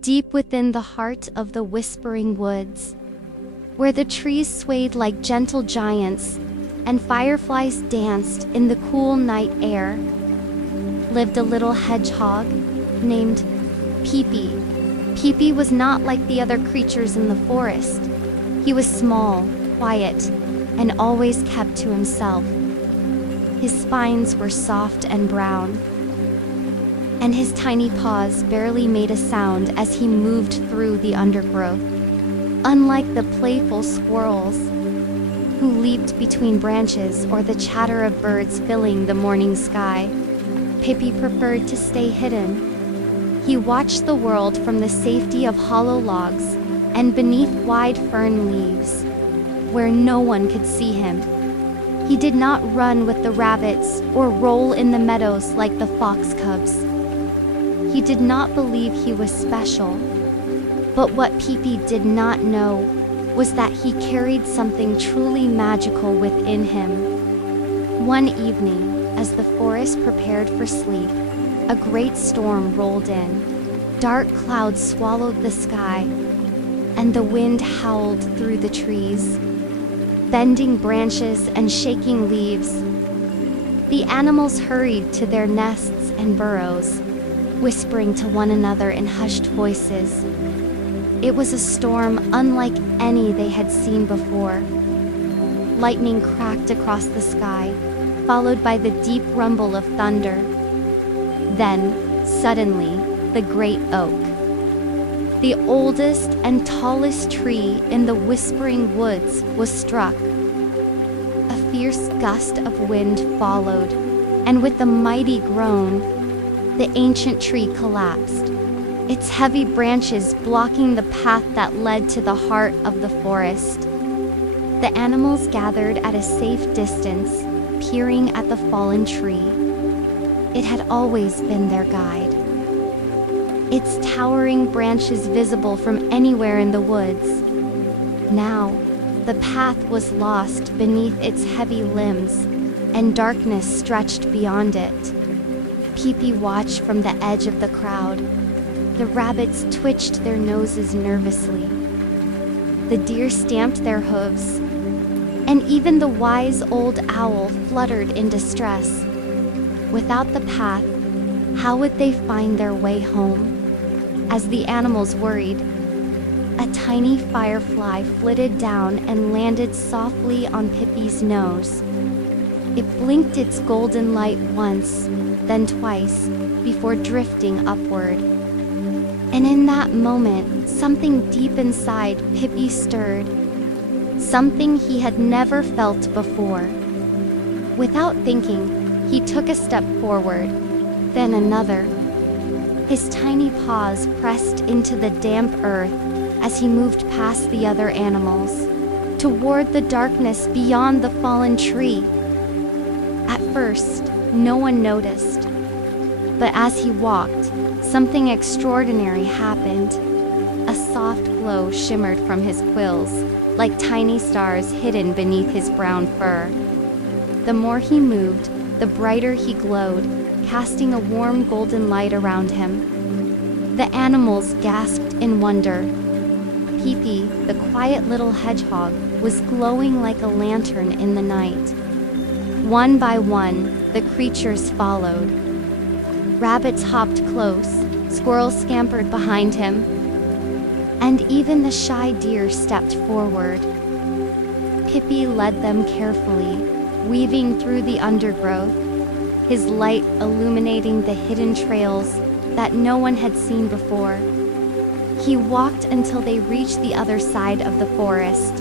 deep within the heart of the whispering woods, where the trees swayed like gentle giants and fireflies danced in the cool night air, lived a little hedgehog named Pipi. Pipi was not like the other creatures in the forest. He was small, quiet, and always kept to himself. His spines were soft and brown, and his tiny paws barely made a sound as he moved through the undergrowth. Unlike the playful squirrels, who leaped between branches or the chatter of birds filling the morning sky, Pipi preferred to stay hidden. He watched the world from the safety of hollow logs and beneath wide fern leaves, where no one could see him. He did not run with the rabbits or roll in the meadows like the fox cubs. He did not believe he was special, but what Pipi did not know was that he carried something truly magical within him. One evening, as the forest prepared for sleep, a great storm rolled in. Dark clouds swallowed the sky, and the wind howled through the trees, bending branches and shaking leaves. The animals hurried to their nests and burrows, whispering to one another in hushed voices. It was a storm unlike any they had seen before. Lightning cracked across the sky, followed by the deep rumble of thunder. Then, suddenly, the great oak, the oldest and tallest tree in the whispering woods, was struck. A fierce gust of wind followed, and with a mighty groan, the ancient tree collapsed, its heavy branches blocking the path that led to the heart of the forest. The animals gathered at a safe distance, peering at the fallen tree. It had always been their guide, its towering branches visible from anywhere in the woods. Now, the path was lost beneath its heavy limbs, and darkness stretched beyond it. Pipi watched from the edge of the crowd. The rabbits twitched their noses nervously. The deer stamped their hooves, and even the wise old owl fluttered in distress. Without the path, how would they find their way home? As the animals worried, a tiny firefly flitted down and landed softly on Pipi's nose. It blinked its golden light once, then twice, before drifting upward. And in that moment, something deep inside Pipi stirred, something he had never felt before. Without thinking, he took a step forward, then another. His tiny paws pressed into the damp earth as he moved past the other animals, toward the darkness beyond the fallen tree. At first, no one noticed, but as he walked, something extraordinary happened. A soft glow shimmered from his quills, like tiny stars hidden beneath his brown fur. The more he moved, the brighter he glowed, casting a warm golden light around him. The animals gasped in wonder. Pipi, the quiet little hedgehog, was glowing like a lantern in the night. One by one, the creatures followed. Rabbits hopped close, squirrels scampered behind him, and even the shy deer stepped forward. Pipi led them carefully, weaving through the undergrowth, his light illuminating the hidden trails that no one had seen before. He walked until they reached the other side of the forest,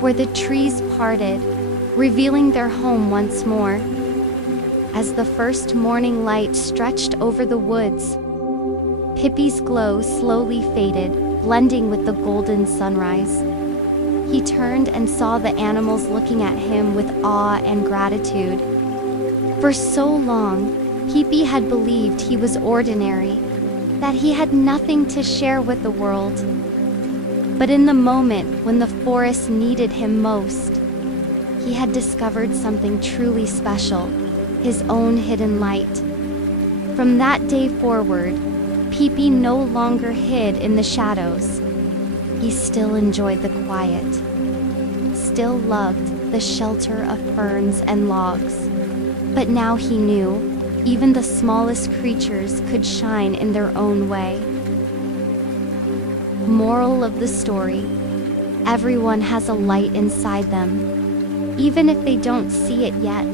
where the trees parted, revealing their home once more. As the first morning light stretched over the woods, Pipi's glow slowly faded, blending with the golden sunrise. He turned and saw the animals looking at him with awe and gratitude. For so long, Pipi had believed he was ordinary, that he had nothing to share with the world. But in the moment when the forest needed him most, he had discovered something truly special, his own hidden light. From that day forward, Pipi no longer hid in the shadows. He still enjoyed the quiet, still loved the shelter of ferns and logs. But now he knew, even the smallest creatures could shine in their own way. Moral of the story: everyone has a light inside them, even if they don't see it yet.